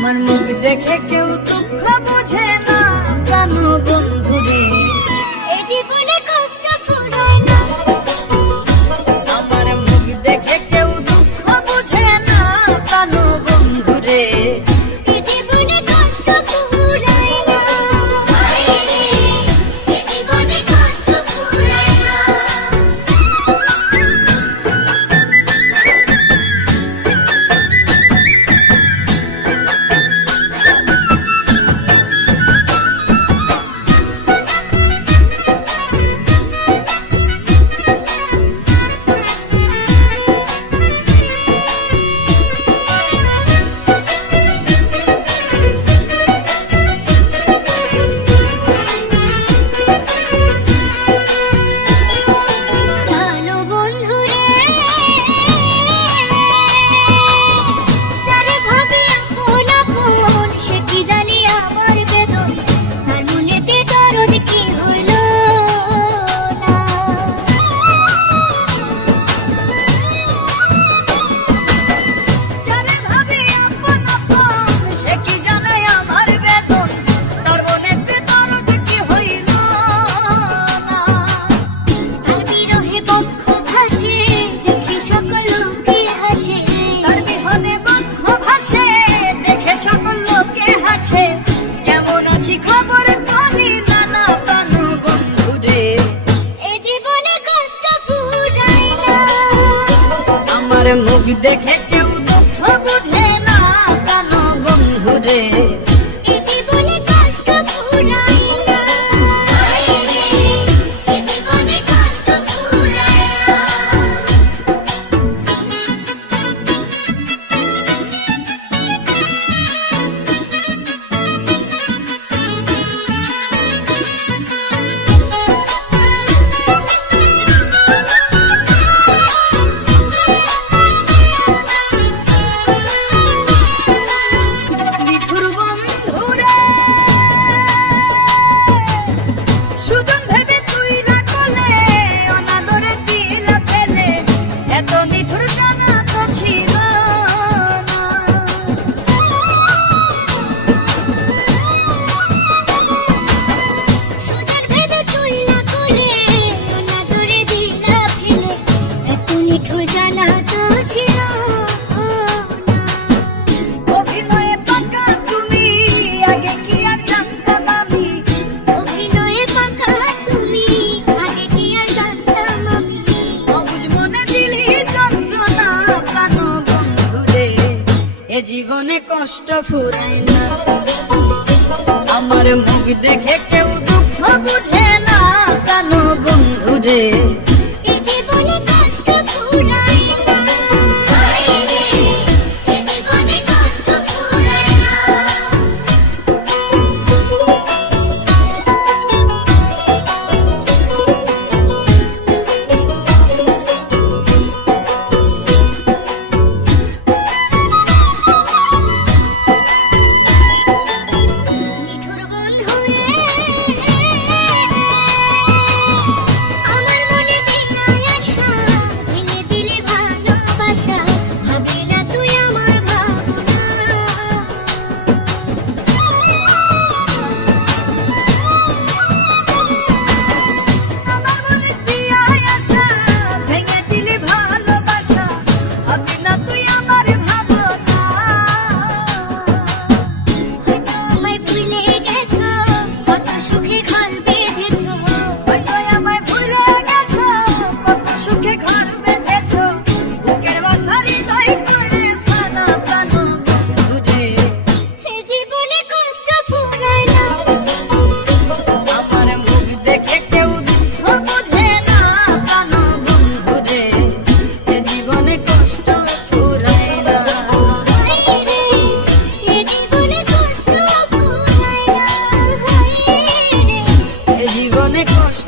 আমার মুখ দেখে কেউ দুঃখ বোঝে না প্রাণ বন্ধুরে, এই জীবনে কষ্ট ফুরায় না। আমার মুখ দেখে কেউ দুঃখ বোঝে না প্রাণ বন্ধুরে, এই জীবনে কষ্ট ফুরায় না। এই জীবনে কষ্ট ফুরায় না। কেমন আছি খবর কবি নানা প্রাণ বন্ধুরে, এই জীবনে কষ্ট ফুরায় না। আমার মুখ দেখে কেউ দুঃখ বুঝে না প্রাণ বন্ধুরে, এই জীবনে কষ্ট ফুরায় না। এই জীবনে কষ্ট ফুরায় না। জীবনে কষ্ট ফুরায় না, আমার মুখ দেখে কেউ দুঃখ বুঝে না প্রাণ বন্ধুরে, এই জীবনে কষ্ট ফুরায় না। এই জীবনে কষ্ট ফুরায় না। জীবনে কষ্ট